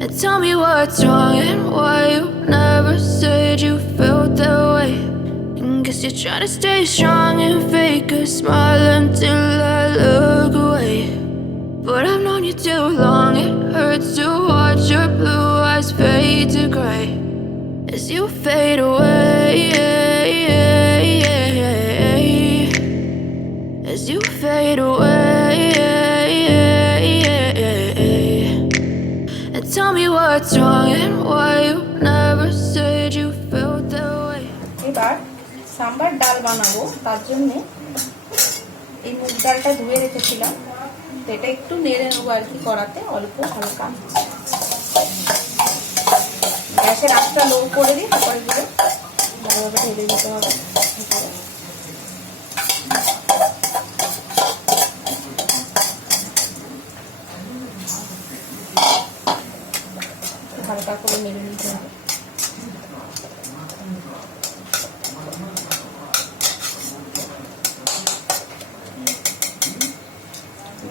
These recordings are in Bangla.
And tell me what's wrong and why you never said you felt that way. And guess you're trying to stay strong and fake a smile until I look away. But I've known you too long, it hurts to watch your blue eyes fade to gray as you fade away, as you fade away. And tell me what's wrong and why you never said you felt that way. এবার সাম্বার ডাল বানাবো, তার জন্য এই মুগ ডালটা ধুয়ে রেখেছিলাম, তো এটা একটু নেড়ে নেবো আর কি, কড়াতে অল্প হালকা। গ্যাসের আঁচটা লো করে দিই, তারপরে এগুলো ভালোভাবে ঢেলে দিতে হবে। হালকা করে নেড়ে নিতে হবে।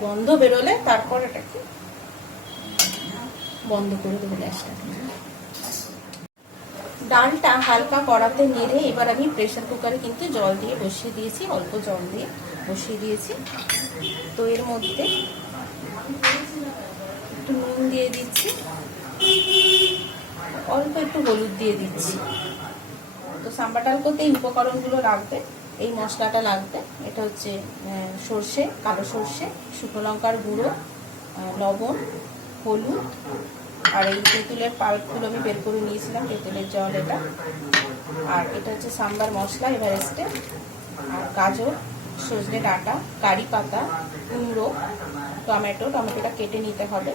গন্ধ বেরোলে তারপর এটাকে বন্ধ করে দেবো গ্যাসটা। ডালটা হালকা কড়াতে নেড়ে এবার আমি প্রেসার কুকারে কিন্তু জল দিয়ে বসিয়ে দিয়েছি, অল্প জল দিয়ে বসিয়ে দিয়েছি। তো এর মধ্যে একটু নুন দিয়ে দিচ্ছি, অল্প একটু হলুদ দিয়ে দিচ্ছি। তো সাম্বার ডাল করতে এই উপকরণগুলো লাগবে, এই মশলাটা লাগবে। এটা হচ্ছে সর্ষে, কালো সর্ষে, শুকনো লঙ্কার গুঁড়ো, লবণ, হলুদ, আর এই তেঁতুলের পাল্পগুলো আমি বের করে নিয়েছিলাম, তেঁতুলের জল এটা। আর এটা হচ্ছে সাম্বার মশলা এভারেস্টে, আর গাজর, সজনে ডাঁটা, কারি পাতা, কুমড়ো, টমেটোটা কেটে নিতে হবে,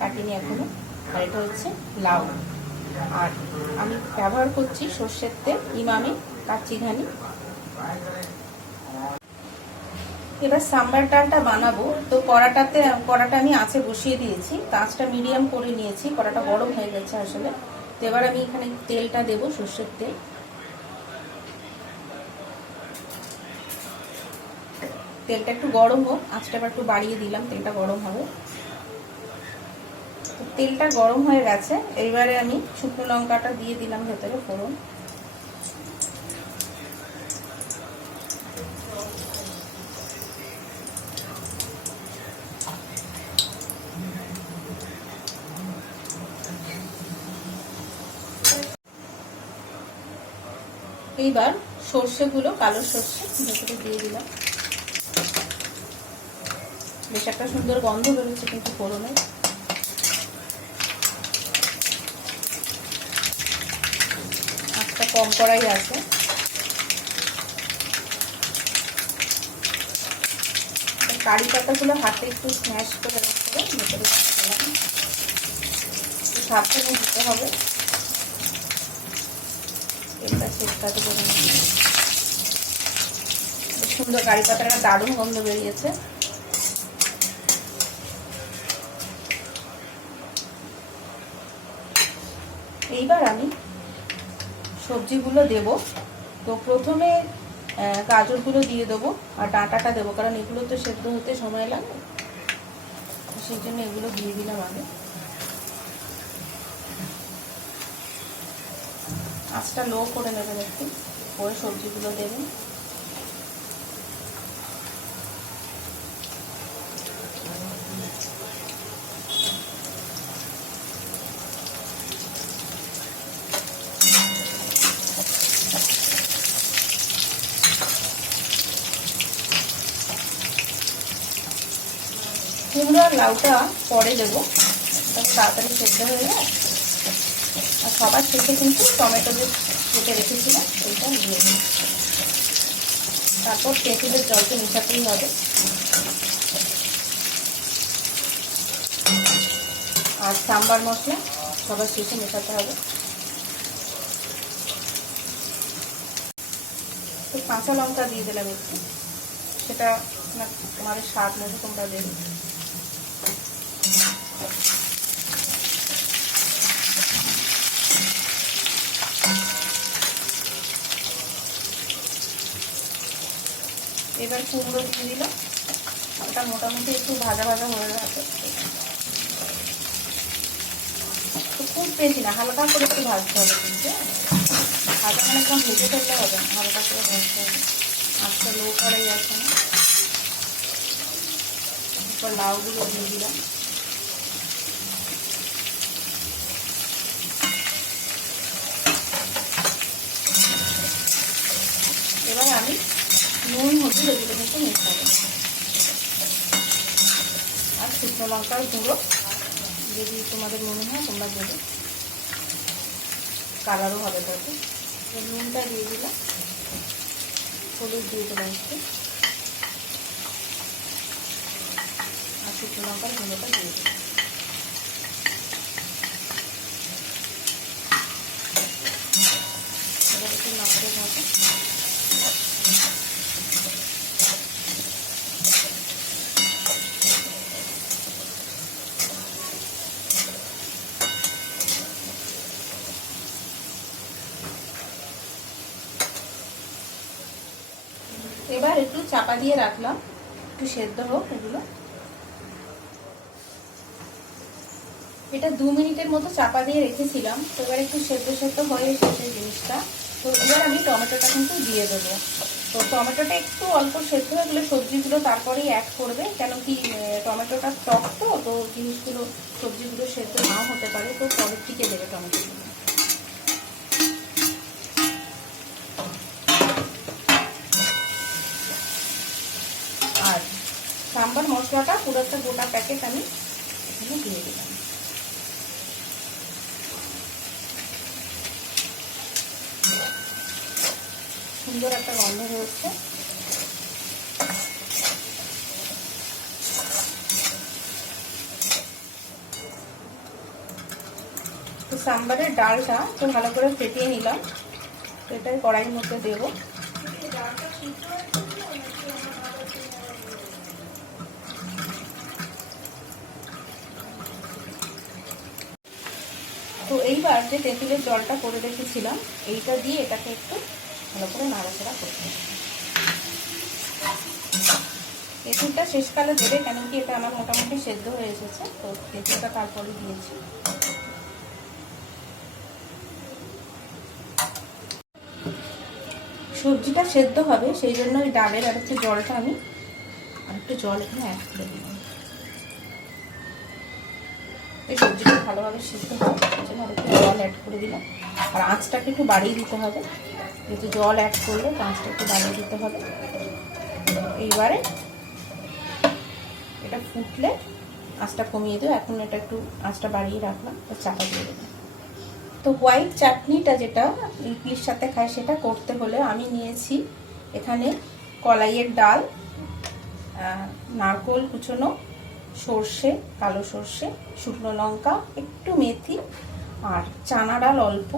কাটিনি এখনো। আর এটা হচ্ছে লাউ। আর আমি ব্যবহার করছি সর্ষের তেল, ইমামি কাচ্চি ঘানি। এবার সাম্বার ডালটা বানাবো। তো কড়াটা আমি আঁচে বসিয়ে দিয়েছি, আঁচটা মিডিয়াম করে নিয়েছি, কড়াটা গরম হয়ে গেছে আসলে। তো এবার আমি এখানে তেলটা দেবো, সর্ষের তেল। তেলটা একটু গরম হোক, আঁচটা এবার একটু বাড়িয়ে দিলাম, তেলটা গরম হবে। তেলটা গরম হয়ে গেছে, এইবারে আমি শুকনো লঙ্কাটা দিয়ে দিলাম ভেতরে ফোড়ন। এইবার সর্ষেগুলো, কালো সর্ষে ভেতরে দিয়ে দিলাম। বেশ একটা সুন্দর গন্ধ বেরোচ্ছে কিন্তু ফোড়নে। আঁচটা কম করাই আছে। কারি পাতাগুলো হাতে একটু স্ম্যাশ করে রাখতে হবে, ভেতরে সাবধানে দিতে হবে। এটা সেটাতে করে সুন্দর কারি পাতার একটা দারুণ গন্ধ বেরিয়েছে। এইবার আমি সবজিগুলো দেব। তো প্রথমে গাজরগুলো দিয়ে দেবো, আর ডাঁটাটা দেবো, কারণ এগুলো তো সেদ্ধ হতে সময় লাগে, সেই জন্য এগুলো দিয়ে দিলাম আগে। আঁচটা লো করে নেবেন একটু, পরে সবজিগুলো দেবেন। কুমড়ো আর লাউটা পরে দেবো, তাড়াতাড়ি সেদ্ধ হয়ে যায়। আর সবার শেষে কিন্তু টমেটো যে কেটে রেখেছিলাম ওইটা দিয়ে দিই। তারপর তেঁতুলের জলকে মেশাতেই হবে। আর সাম্বার মশলা সবার শেষে মেশাতে হবে। তো কাঁচা লঙ্কা দিয়ে দিলাম একটু, সেটা তোমাদের স্বাদ মতো তোমরা দেবে। এবার কুমড়ো দিয়ে দিলাম, ওটা মোটামুটি একটু ভাজা ভাজা হয়ে গেছে। বেশি না, হালকা করে একটু ভাজতে হবে কিন্তু ভাজা মানে একদম ভেজে ফেলতে হবে না, হালকা করে ভাজতে হবে। আজকে লো করাই আছে না। এরপর লাউগুলো দিয়ে দিলাম। এবার আমি নুন হলুদ এগুলো কিন্তু মেশাবো, আর শুকনো লঙ্কার গুঁড়ো যদি তোমাদের মনে হয় তোমরা দেবে, কালারও হবে তাতে। নুনটা দিয়ে দিলাম, হলুদ দিয়ে দিলাম একটু, আর শুকনো লঙ্কার গুঁড়োটা দিয়ে দিলাম। এবার একটু নাড়তে হবে। এবার একটু চাপা দিয়ে রাখলাম, একটু সেদ্ধ হোক এগুলো। এটা 2 মিনিটের মতো চাপা দিয়ে রেখেছিলাম। তো এবার একটু সেদ্ধ সেদ্ধ হয়ে এসেছে জিনিসটা। তো এবার আমি টমেটোটা কিন্তু দিয়ে দেবো। তো টমেটোটা একটু অল্প সেদ্ধ হয়ে গেলে সবজিগুলো তারপরেই অ্যাড করবে, কেন কি টমেটোটা টক তো জিনিসগুলো সবজিগুলো সেদ্ধ নাও হতে পারে, তো পরের দিকে দেবে টমেটোগুলো। আর সাম্বার মশলাটা পুরো একটা গোটা প্যাকেট আমি এখানে দিয়ে দিলাম। সুন্দর একটা গন্ধ হচ্ছে। তো সাম্বারের ডালটা একটু ভালো করে ফেটিয়ে নিলাম, তো এটাই কড়াইয়ের মধ্যে দেবো। তো এইবার যে তেঁতুলের জলটা করে রেখেছিলাম এইটা দিয়ে এটাকে একটু ভালো করে নাড়াচাড়া করতে হবে। তেঁতুলটা শেষকালে দেবে, কেন কি এটা আমার মোটামুটি সেদ্ধ হয়ে এসেছে, তো তেঁতুলটা তারপরে দিয়েছি। সবজিটা সেদ্ধ হবে সেই জন্য ওই ডালের আর একটু জলটা আমি আর একটু জল এখানে অ্যাড করে দিলাম। এই সবজিটা ভালোভাবে সিদ্ধ হয় সেই জন্য আর একটু জল অ্যাড করে দিলাম। আর আঁচটাকে একটু বাড়িয়ে দিতে হবে, যেহেতু জল অ্যাড করলে আঁচটা একটু বাড়িয়ে দিতে হবে। এইবারে এটা ফুটলে আঁচটা কমিয়ে দেবো, এখন এটা একটু আঁচটা বাড়িয়ে রাখলাম, তো চাপা দিয়ে দেবো। তো হোয়াইট চাটনিটা যেটা ইডলির সাথে খায় সেটা করতে হলে আমি নিয়েছি এখানে কলাইয়ের ডাল, নারকোল কুচোনো, সর্ষে, কালো সর্ষে, শুকনো লঙ্কা, একটু মেথি, আর চানা ডাল অল্প,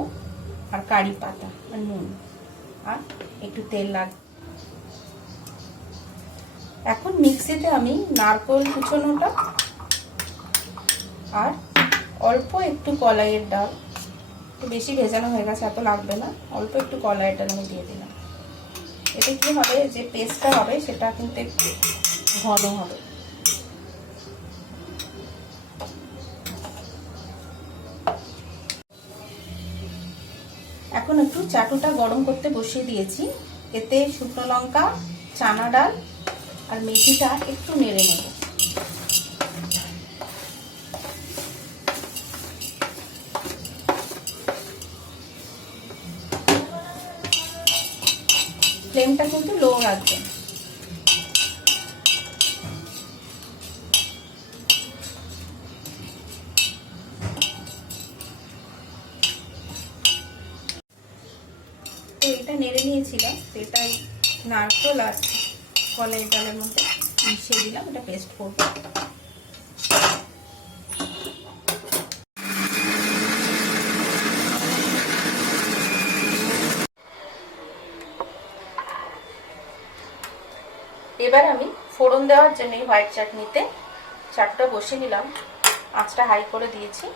আর কারি পাতা, আর নুন, আর একটু তেল লাগবে। এখন মিক্সিতে আমি নারকোল কুচোনোটা আর অল্প একটু কলাইয়ের ডাল, বেশি ভেজানো হয়ে গেছে, এত লাগবে না, অল্প একটু কলাইয়ের ডাল আমি দিয়ে দিলাম। এতে কি হবে, যে পেস্টটা হবে সেটা কিন্তু একটু ঘন হবে। এখন একটু চাটুটা গরম করতে বসিয়ে দিয়েছি, এতে শুকনো লঙ্কা, চানা ডাল আর মেথিটা একটু নেড়ে নেব। ফ্লেমটা কিন্তু লো রাখবেন। তো এটা নেড়ে নিয়েছিলাম, তো এটাই নারকেল আর কলাইয়ের ডালের মধ্যে মিশিয়ে দিলাম, এটা পেস্ট করব। এবার আমি ফোড়ন দেওয়ার জন্য এই হোয়াইট চাটনিতে চাটটা বসিয়ে নিলাম, আঁচটা হাই করে দিয়েছি।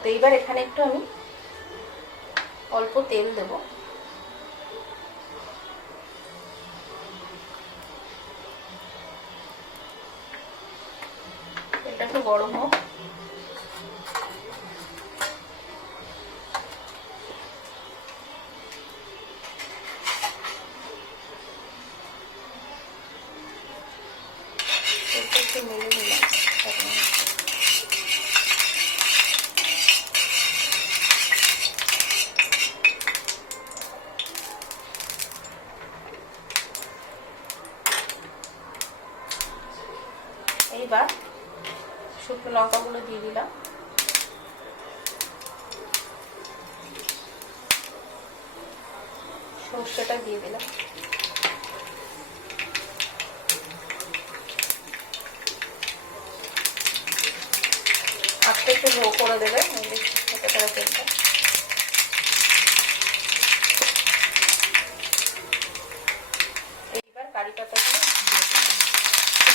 তো এইবার এখানে একটু আমি অল্প তেল দেব, তেলটা একটু গরম হোক। লঙ্কাগুলো দিয়ে দিলাম। সর্ষেটা দিয়ে দিলাম। আজকে একটু লো করে দেবে তেলটা। এইবার কারি পাতাগুলো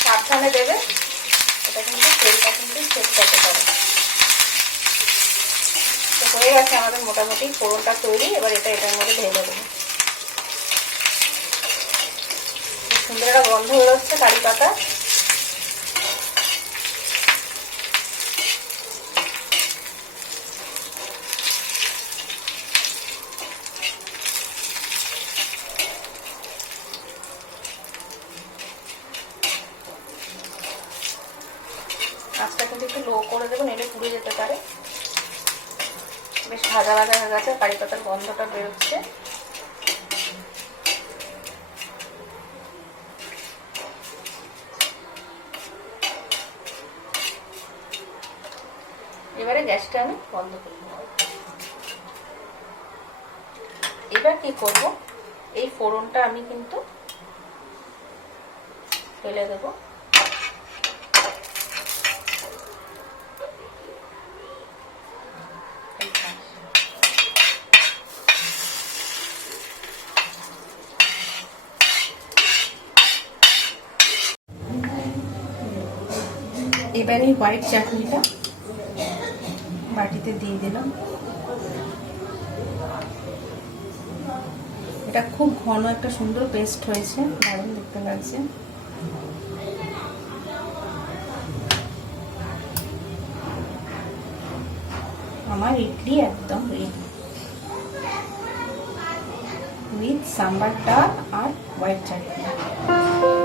সাবধানে দেবে, এটা কিন্তু তেলটা কিন্তু সেট করতে পারে। তো হয়ে গেছে আমাদের মোটামুটি ফোড়নটা তৈরি। এবার এটার মধ্যে ঢেলে দেবো। সুন্দর একটা গন্ধ বেরোচ্ছে কারি পাতা। আঁচটা কিন্তু একটু লো করে দেবো, নইলে পুড়ে যেতে পারে। বেশ ভাজা ভাজা হয়ে গেছে, কারি পাতার গন্ধটা বেরোচ্ছে। এবারে গ্যাসটা আমি বন্ধ করে দেবো। এবার কি করব, এই ফোড়নটা আমি কিন্তু ফেলে দেব। এবার এই হোয়াইট চাটনিটা বাটিতে দিয়ে দিলাম। এটা খুব ঘন একটা সুন্দর পেস্ট হয়েছে, দারুণ দেখতে লাগছে। আমার ইডলি একদম রেডি, উইথ সাম্বার ডাল আর হোয়াইট চাটনি।